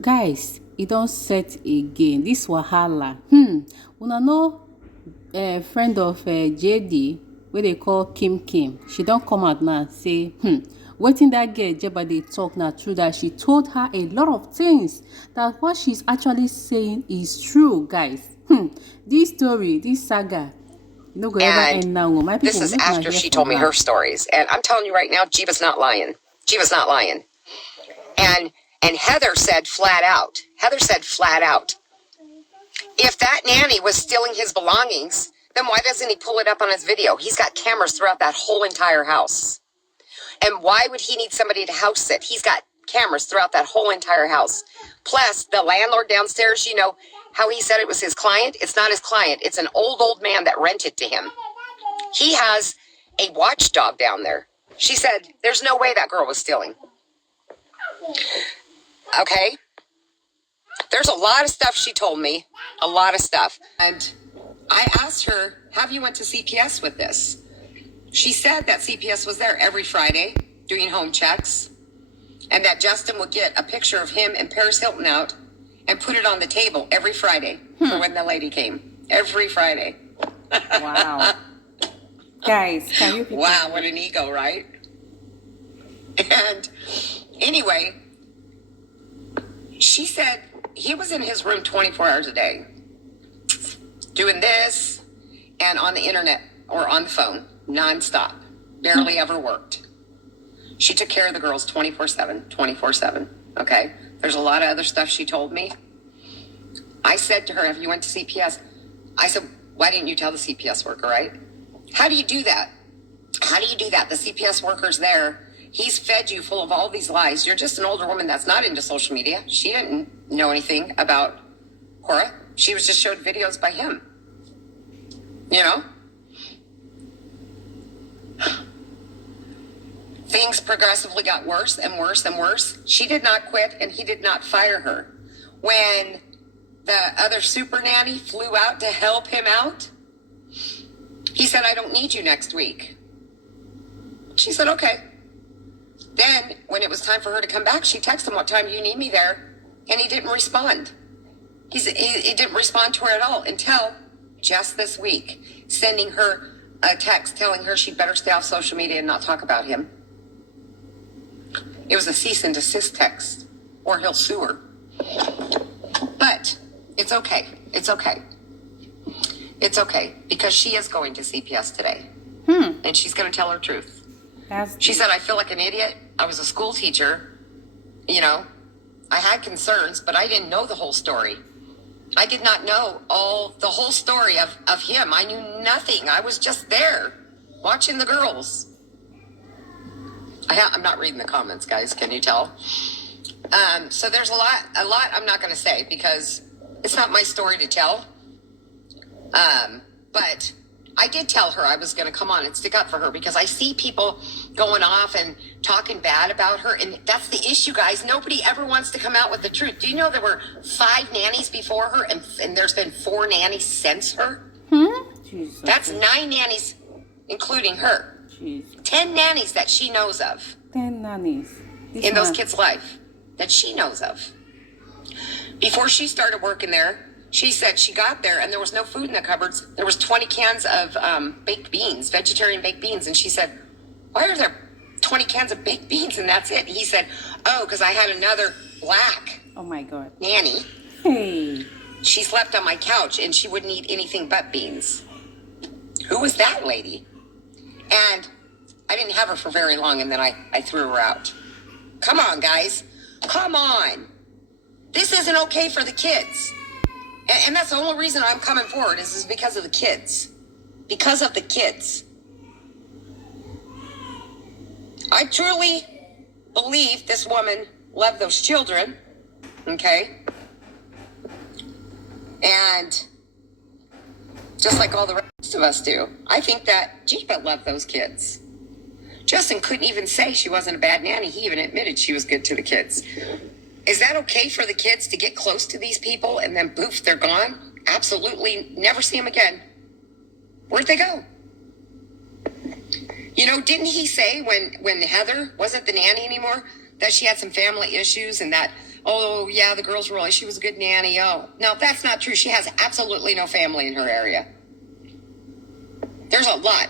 Guys, e don set again. This wahala. Una know friend of JD wey dey call Kim. She don come out now say wetin dat girl Jebba dey talk na true, that she told her a lot of things, that what she's actually saying is true, guys. This story, this saga, e no go ever end now. My people, this is after she told me her stories. And I'm telling you right now, Jebba's not lying. Jebba's not lying. And Heather said flat out, if that nanny was stealing his belongings, then why doesn't he pull it up on his video? He's got cameras throughout that whole entire house. And why would he need somebody to house sit? He's got cameras throughout that whole entire house. Plus, the landlord downstairs, you know how he said it was his client? It's not his client. It's an old man that rented to him. He has a watchdog down there. She said, there's no way that girl was stealing. Okay? There's a lot of stuff she told me. A lot of stuff. And I asked her, have you went to CPS with this? She said that CPS was there every Friday doing home checks, and that Justin would get a picture of him and Paris Hilton out and put it on the table every Friday for when the lady came. Every Friday. Wow. Guys, can you... Wow, what an ego, right? And anyway, she said he was in his room 24 hours a day doing this and on the internet or on the phone nonstop, barely ever worked. She took care of the girls 24/7, okay? There's a lot of other stuff she told me. I said to her, have you went to CPS? I said, why didn't you tell the CPS worker, right? How do you do that? The CPS worker's there. He's fed you full of all these lies. You're just an older woman that's not into social media. She didn't know anything about Cora. She was just showed videos by him. You know? Things progressively got worse and worse and worse. She did not quit, and he did not fire her. When the other super nanny flew out to help him out, he said, I don't need you next week. She said, okay. Then, when it was time for her to come back, she texted him, what time do you need me there? And he didn't respond. He didn't respond to her at all until just this week, sending her a text telling her she'd better stay off social media and not talk about him. It was a cease and desist text, or he'll sue her. But it's okay. It's okay. It's okay, because she is going to CPS today. And she's going to tell her truth. She said, I feel like an idiot. I was a school teacher. You know, I had concerns, but I didn't know the whole story. I did not know the whole story of him. I knew nothing. I was just there watching the girls. I'm not reading the comments, guys. Can you tell? So there's a lot I'm not going to say because it's not my story to tell. But I did tell her I was going to come on and stick up for her because I see people going off and talking bad about her. And that's the issue, guys. Nobody ever wants to come out with the truth. Do you know there were 5 nannies before her and there's been 4 nannies since her? Jesus. That's 9 nannies, including her. Jeez. 10 nannies that she knows of. 10 nannies. In those kids' life that she knows of. Before she started working there, she said she got there and there was no food in the cupboards. There was 20 cans of baked beans, vegetarian baked beans. And she said, why are there 20 cans of baked beans and that's it? And he said, oh, because I had another black nanny. Hey. She slept on my couch and she wouldn't eat anything but beans. Who was that lady? And I didn't have her for very long and then I threw her out. Come on, guys. Come on. This isn't okay for the kids. And that's the only reason I'm coming forward is because of the kids. Because of the kids. I truly believe this woman loved those children. Okay? And just like all the rest of us do, I think that Jebba loved those kids. Justin couldn't even say she wasn't a bad nanny. He even admitted she was good to the kids. Is that okay for the kids to get close to these people and then poof, they're gone? Absolutely never see them again. Where'd they go? You know, didn't he say when Heather wasn't the nanny anymore that she had some family issues and that Oh, yeah, the girls were she was a good nanny. Oh, no, that's not true. She has absolutely no family in her area. There's a lot,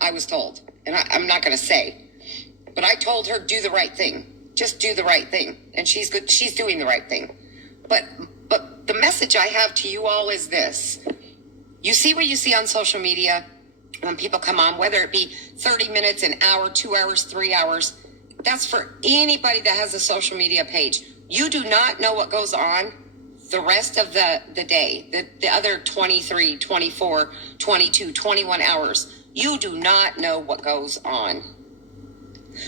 I was told. And I'm not going to say. But I told her, do the right thing. Just do the right thing. And she's good. She's doing the right thing. But the message I have to you all is this. You see what you see on social media when people come on, whether it be 30 minutes, an hour, 2 hours, 3 hours. That's for anybody that has a social media page. You do not know what goes on the rest of the day, the other 23, 24, 22, 21 hours. You do not know what goes on.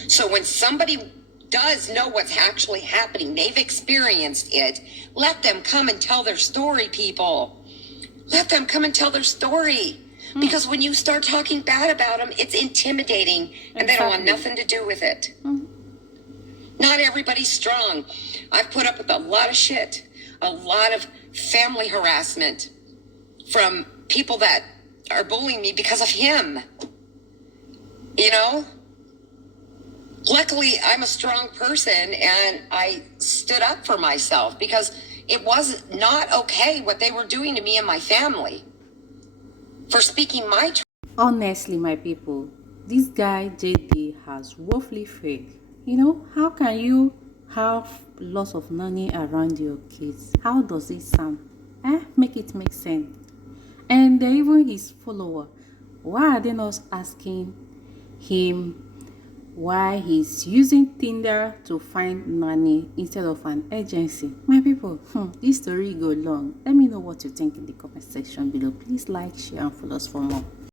So when somebody does know what's actually happening, they've experienced it, let them come and tell their story, people. Let them come and tell their story. Because when you start talking bad about them, it's intimidating, and they don't want nothing to do with it. Not everybody's strong. I've put up with a lot of shit, a lot of family harassment from people that are bullying me because of him. You know? Luckily, I'm a strong person, and I stood up for myself because it was not okay what they were doing to me and my family for speaking my truth. Honestly, my people, this guy JD has woefully failed. You know, how can you have lots of nanny around your kids? How does it sound? Make it make sense. And even his follower, why are they not asking him why he's using Tinder to find nanny instead of an agency? My people, this story go long. Let me know what you think in the comment section below. Please like, share, and follow us for more.